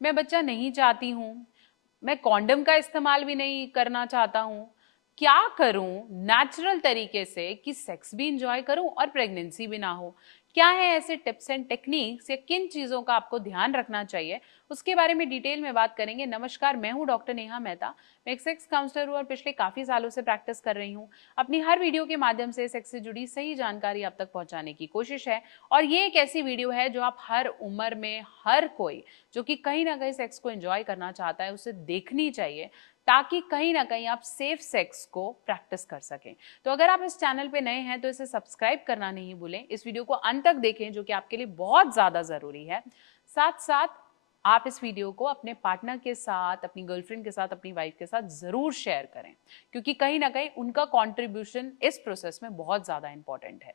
मैं बच्चा नहीं चाहती हूँ, मैं कॉन्डम का इस्तेमाल भी नहीं करना चाहता हूँ, क्या करूं नेचुरल तरीके से कि सेक्स भी इंजॉय करूं और प्रेगनेंसी भी ना हो। क्या है ऐसे टिप्स एंड टेक्निक्स या किन चीज़ों का आपको ध्यान रखना चाहिए, उसके बारे में डिटेल में बात करेंगे। नमस्कार, मैं हूं डॉक्टर नेहा मेहता। मैं एक सेक्स काउंसलर हूं और पिछले काफ़ी सालों से प्रैक्टिस कर रही हूं। अपनी हर वीडियो के माध्यम से सेक्स से जुड़ी सही जानकारी आप तक पहुंचाने की कोशिश है। और ये एक ऐसी वीडियो है जो आप हर उम्र में हर कोई जो कि कहीं ना कहीं सेक्स को एंजॉय करना चाहता है उसे देखनी चाहिए, ताकि कहीं ना कहीं आप सेफ सेक्स को प्रैक्टिस कर सकें। तो अगर आप इस चैनल पे नए हैं तो इसे सब्सक्राइब करना नहीं भूलें, इस वीडियो को अंत तक देखें जो कि आपके लिए बहुत ज़्यादा ज़रूरी है। साथ साथ आप इस वीडियो को अपने पार्टनर के साथ, अपनी गर्लफ्रेंड के साथ, अपनी वाइफ के साथ ज़रूर शेयर करें, क्योंकि कहीं ना कहीं उनका कॉन्ट्रीब्यूशन इस प्रोसेस में बहुत ज़्यादा इंपॉर्टेंट है।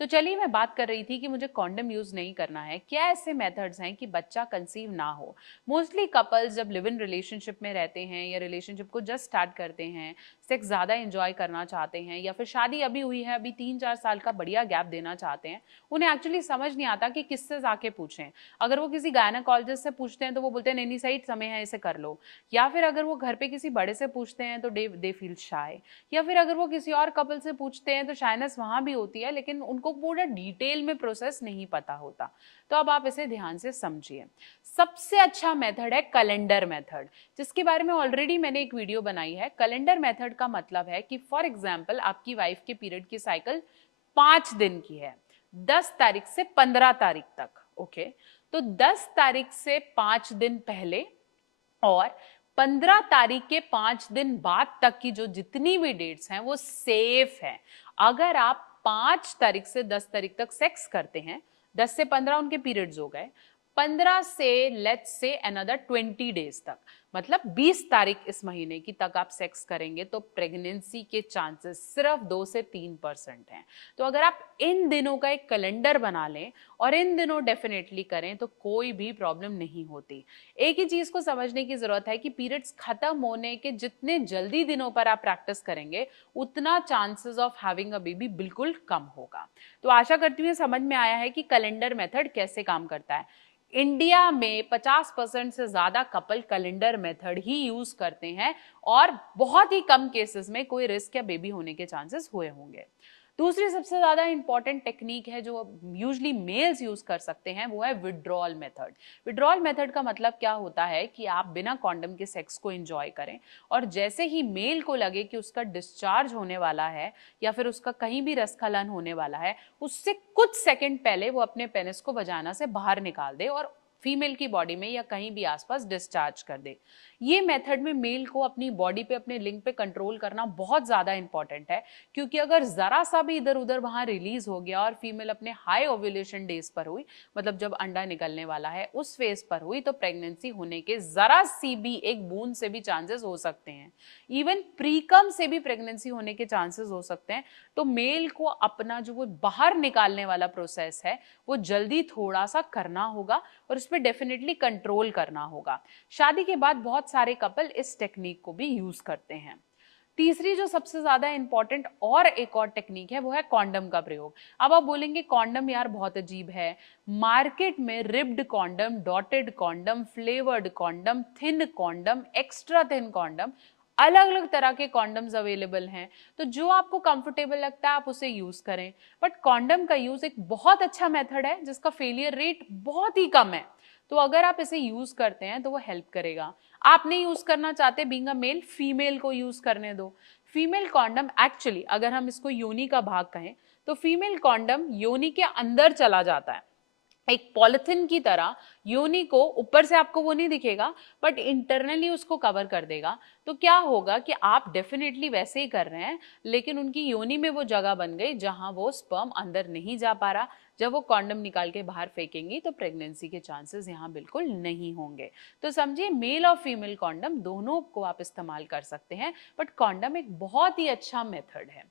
तो चलिए, मैं बात कर रही थी कि मुझे कॉन्डम यूज नहीं करना है। क्या ऐसे मेथड्स हैं कि बच्चा कंसीव ना हो। मोस्टली कपल्स जब लिव इन रिलेशनशिप में रहते हैं या रिलेशनशिप को जस्ट स्टार्ट करते हैं, सेक्स ज़्यादा एंजॉय करना चाहते हैं या फिर शादी अभी हुई है, अभी 3-4 साल का बढ़िया गैप देना चाहते हैं, उन्हें एक्चुअली समझ नहीं आता कि किससे जाके पूछें। अगर वो किसी गायनाकोलॉजिस्ट से पूछते हैं तो वो बोलते हैं नहीं नहीं सही समय है, इसे कर लो। या फिर अगर वो घर पे किसी बड़े से पूछते हैं तो दे फील शाय। या फिर अगर वो किसी और कपल से पूछते हैं तो शायनेस वहां भी होती है, लेकिन उनको पूरा डिटेल में प्रोसेस नहीं पता होता। तो अब आप इसे ध्यान से समझिए। सबसे अच्छा मेथड है कैलेंडर मेथड, जिसके बारे में ऑलरेडी मैंने एक वीडियो बनाई है। कैलेंडर मेथड का मतलब है कि फॉर एग्जाम्पल आपकी वाइफ के पीरियड की साइकिल 5 दिन की है, 10 तारीख से 15 तारीख तक। ओके, तो 10 तारीख से 5 दिन पहले और 15 तारीख के 5 दिन बाद तक की जो जितनी भी डेट्स हैं वो सेफ है। अगर आप 5 तारीख से 10 तारीख तक सेक्स करते हैं, 10 से 15 उनके पीरियड्स हो गए, 15 से लेट्स से अनदर 20 डेज तक, मतलब 20 तारीख इस महीने की तक आप सेक्स करेंगे तो प्रेगनेंसी के चांसेस सिर्फ 2 से 3% हैं। तो अगर आप इन दिनों का एक कैलेंडर बना लें और इन दिनों डेफिनेटली करें तो कोई भी प्रॉब्लम नहीं होती। एक ही चीज को समझने की जरूरत है कि पीरियड्स खत्म होने के जितने जल्दी दिनों पर आप प्रैक्टिस करेंगे, उतना chances of having a baby बिल्कुल कम होगा। तो आशा करती हूँ समझ में आया है कि कैलेंडर मेथड कैसे काम करता है। इंडिया में 50% से ज्यादा कपल कैलेंडर मेथड ही यूज करते हैं और बहुत ही कम केसेस में कोई रिस्क या बेबी होने के चांसेस हुए होंगे। दूसरी सबसे ज्यादा इंपॉर्टेंट टेक्निक है जो यूजली मेल्स यूज कर सकते हैं, वो है विड्रॉल मेथड। विड्रॉल मेथड का मतलब क्या होता है कि आप बिना कॉन्डम के सेक्स को एंजॉय करें और जैसे ही मेल को लगे कि उसका डिस्चार्ज होने वाला है या फिर उसका कहीं भी रसखलन होने वाला है, उससे कुछ सेकंड पहले वो अपने पेनिस को वजाना से बाहर निकाल दे और फीमेल की बॉडी में या कहीं भी आसपास डिस्चार्ज कर दे। ये मेथड में मेल को अपनी बॉडी पे, अपने लिंग पे कंट्रोल करना बहुत ज्यादा इंपॉर्टेंट है, क्योंकि अगर जरा सा भी इधर उधर वहां रिलीज हो गया और फीमेल अपने हाई ओव्यूलेशन डेज पर हुई, मतलब जब अंडा निकलने वाला है उस फेज पर हुई, तो प्रेगनेंसी होने के जरा सी भी एक बूंद से भी चांसेस हो सकते हैं। इवन प्रीकम से भी प्रेगनेंसी होने के चांसेस हो सकते हैं। तो मेल को अपना जो वो बाहर निकालने वाला प्रोसेस है वो जल्दी थोड़ा सा करना होगा और उस पर डेफिनेटली कंट्रोल करना होगा। शादी के बाद बहुत सारे कपल इस टेक्निक को भी यूज करते हैं। तीसरी जो सबसे ज्यादा इंपॉर्टेंट और एक और टेक्निक है वो है कॉन्डम का प्रयोग। अब आप बोलेंगे कॉन्डम यार बहुत अजीब है। मार्केट में ribbed condom, dotted condom, flavoured condom, thin condom, extra thin condom, अलग अलग तरह के कॉन्डम्स अवेलेबल हैं। तो जो आपको कंफर्टेबल लगता है आप उसे यूज करें। बट कॉन्डम का यूज एक बहुत अच्छा मेथड है जिसका फेलियर रेट बहुत ही कम है। तो अगर आप इसे यूज करते हैं तो वो हेल्प करेगा। आप नहीं यूज करना चाहते बीइंग अ मेल, फीमेल को यूज करने दो। फीमेल कॉन्डम एक्चुअली अगर हम इसको योनि का भाग कहें तो फीमेल कॉन्डम योनि के अंदर चला जाता है, एक पॉलिथिन की तरह। योनि को ऊपर से आपको वो नहीं दिखेगा, बट इंटरनली उसको कवर कर देगा। तो क्या होगा कि आप डेफिनेटली वैसे ही कर रहे हैं, लेकिन उनकी योनि में वो जगह बन गई जहां वो स्पर्म अंदर नहीं जा पा रहा। जब वो कॉन्डम निकाल के बाहर फेंकेंगी तो प्रेगनेंसी के चांसेस यहाँ बिल्कुल नहीं होंगे। तो समझिए, मेल और फीमेल कॉन्डम दोनों को आप इस्तेमाल कर सकते हैं, बट कॉन्डम एक बहुत ही अच्छा मेथड है।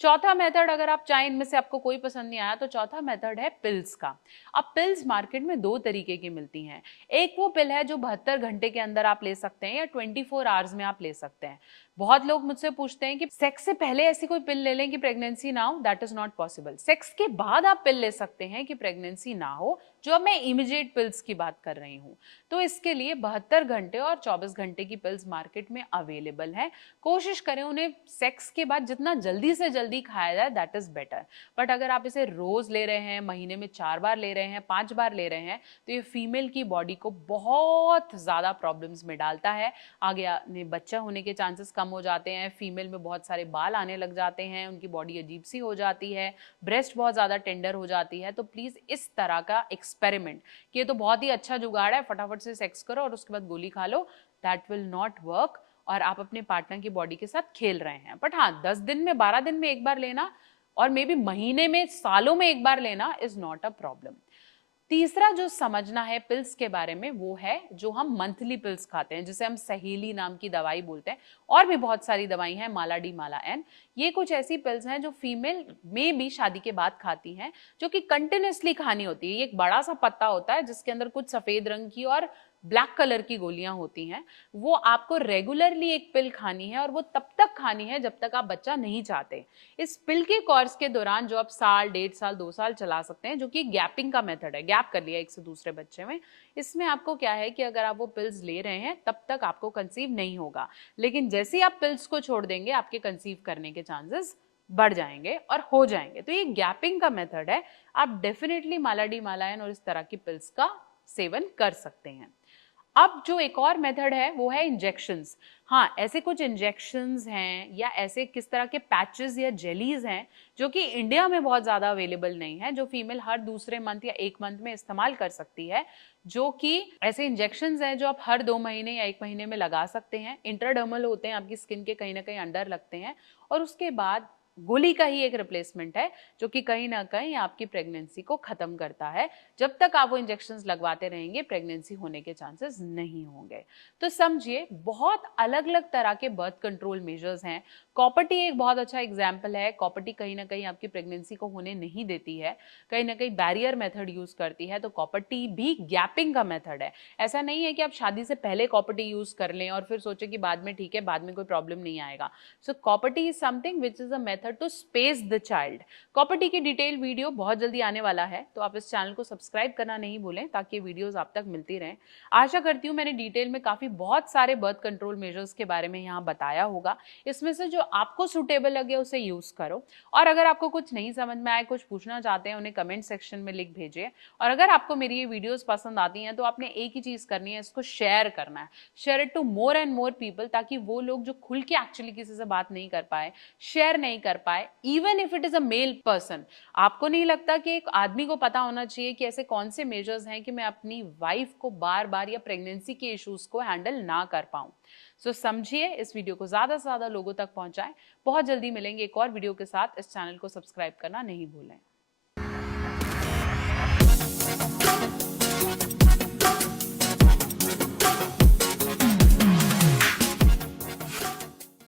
चौथा मेथड, अगर आप चाहें इनमें से आपको कोई पसंद नहीं आया, तो चौथा मेथड है पिल्स का। अब पिल्स मार्केट में दो तरीके की मिलती हैं। एक वो पिल है जो 72 घंटे के अंदर आप ले सकते हैं या 24 आवर्स में आप ले सकते हैं। बहुत लोग मुझसे पूछते हैं कि सेक्स से पहले ऐसी कोई पिल ले लें कि प्रेगनेंसी ना हो। That is not possible. Sex के बाद आप पिल ले सकते हैं कि प्रेगनेंसी ना हो, जो अब मैं इमीडिएट पिल्स की बात कर रही हूँ। तो इसके लिए 72 घंटे और 24 घंटे की पिल्स मार्केट में अवेलेबल हैं। कोशिश करें उन्हें सेक्स के बाद जितना जल्दी से जल्दी खाया जाए, दैट इज बेटर। बट अगर आप इसे रोज ले रहे हैं, महीने में 4 बार ले रहे हैं, 5 बार ले रहे हैं, तो ये फीमेल की बॉडी को बहुत ज्यादा प्रॉब्लम्स में डालता है। आगे बच्चा होने के चांसेस कम हो जाते हैं, फीमेल में बहुत सारे बाल आने लग जाते हैं, उनकी बॉडी अजीब सी हो जाती है, ब्रेस्ट बहुत ज्यादा टेंडर हो जाती है। तो प्लीज इस तरह का एक्सपेरिमेंट, कि ये तो बहुत ही अच्छा जुगाड़ है, फटाफट से सेक्स करो और उसके बाद गोली खा लो, दैट विल नॉट वर्क। और आप अपने पार्टनर की बॉडी के साथ खेल रहे हैं। बट हाँ, 10 दिन में, 12 दिन में एक बार लेना और मे बी महीने में, सालों में एक बार लेना इज नॉट अ प्रॉब्लम। तीसरा जो समझना है पिल्स के बारे में, वो है जो हम मंथली पिल्स खाते हैं, जिसे हम सहेली नाम की दवाई बोलते हैं। और भी बहुत सारी दवाई हैं, माला डी, माला एन। ये कुछ ऐसी पिल्स हैं जो फीमेल में भी शादी के बाद खाती हैं, जो कि कंटिन्यूसली खानी होती है। ये एक बड़ा सा पत्ता होता है जिसके अंदर कुछ सफेद रंग की और ब्लैक कलर की गोलियां होती हैं। वो आपको रेगुलरली एक पिल खानी है और वो तब तक खानी है जब तक आप बच्चा नहीं चाहते। इस पिल के कोर्स के दौरान जो आप साल, 1.5 साल, 2 साल चला सकते हैं, जो कि गैपिंग का मेथड है, गैप कर लिया एक से दूसरे बच्चे में। इसमें आपको क्या है कि अगर आप वो पिल्स ले रहे हैं तब तक आपको कंसीव नहीं होगा, लेकिन जैसे ही आप पिल्स को छोड़ देंगे आपके कंसीव करने के चांसेस बढ़ जाएंगे और हो जाएंगे। तो ये गैपिंग का मेथड है। आप डेफिनेटली माला डी, मालायन और इस तरह की पिल्स का सेवन कर सकते हैं। अब जो एक और मेथड है वो है इंजेक्शंस। हाँ, ऐसे कुछ इंजेक्शंस हैं या ऐसे किस तरह के पैचेस या जेलीज हैं जो कि इंडिया में बहुत ज़्यादा अवेलेबल नहीं है, जो फीमेल हर दूसरे मंथ या 1 मंथ में इस्तेमाल कर सकती है। जो कि ऐसे इंजेक्शंस हैं जो आप हर 2 महीने या 1 महीने में लगा सकते हैं। इंट्राडर्मल होते हैं, आपकी स्किन के कहीं ना कहीं अंडर लगते हैं, और उसके बाद गोली का ही एक रिप्लेसमेंट है जो कि कहीं ना कहीं आपकी प्रेगनेंसी को खत्म करता है। जब तक आप वो इंजेक्शंस लगवाते रहेंगे, प्रेगनेंसी होने के चांसेस नहीं होंगे। तो समझिए, बहुत अलग अलग तरह के बर्थ कंट्रोल मेजर्स हैं। कॉपर्टी एक बहुत अच्छा एग्जाम्पल है। कॉपर्टी कहीं ना कहीं आपकी प्रेगनेंसी को होने नहीं देती है, कहीं ना कहीं बैरियर मेथड यूज करती है। तो कॉपर्टी भी गैपिंग का मेथड है। ऐसा नहीं है कि आप शादी से पहले कॉपर्टी यूज कर लें और फिर सोचें कि बाद में ठीक है, बाद में कोई प्रॉब्लम नहीं आएगा। So copper T is something which is a method to space the child. Copper T की डिटेल वीडियो बहुत जल्दी आने वाला है, तो आप इस चैनल को सब्सक्राइब करना नहीं भूलें ताकि ये वीडियोस आप तक मिलती रहें। आशा करती हूँ मैंने डिटेल में काफी बहुत सारे बर्थ कंट्रोल मेजर्स के बारे में यहाँ बताया होगा। इसमें से जो आपको सुटेबल लगे उसे यूज करो। और अगर आपको कुछ नहीं समझ में आए, कुछ पूछना चाहते हैं, उन्हें कमेंट सेक्शन में लिख भेजिए। और अगर आपको मेरी ये वीडियोस पसंद आती हैं तो आपने एक ही चीज करनी है, इसको शेयर करना है। Share it to more and more people, ताकि वो लोग जो खुल के एक्चुअली किसी से बात नहीं कर पाए, शेयर नहीं कर पाए, even if it is a male person, आपको नहीं लगता कि एक आदमी को पता होना चाहिए कि ऐसे कौन से मेजर्स हैं कि मैं अपनी वाइफ को बार बार या प्रेगनेंसी के इश्यूज को हैंडल ना कर पाऊं। सो समझिए, इस वीडियो को ज्यादा से ज्यादा लोगों तक पहुंचाएं। बहुत जल्दी मिलेंगे एक और वीडियो के साथ। इस चैनल को सब्सक्राइब करना नहीं भूलें।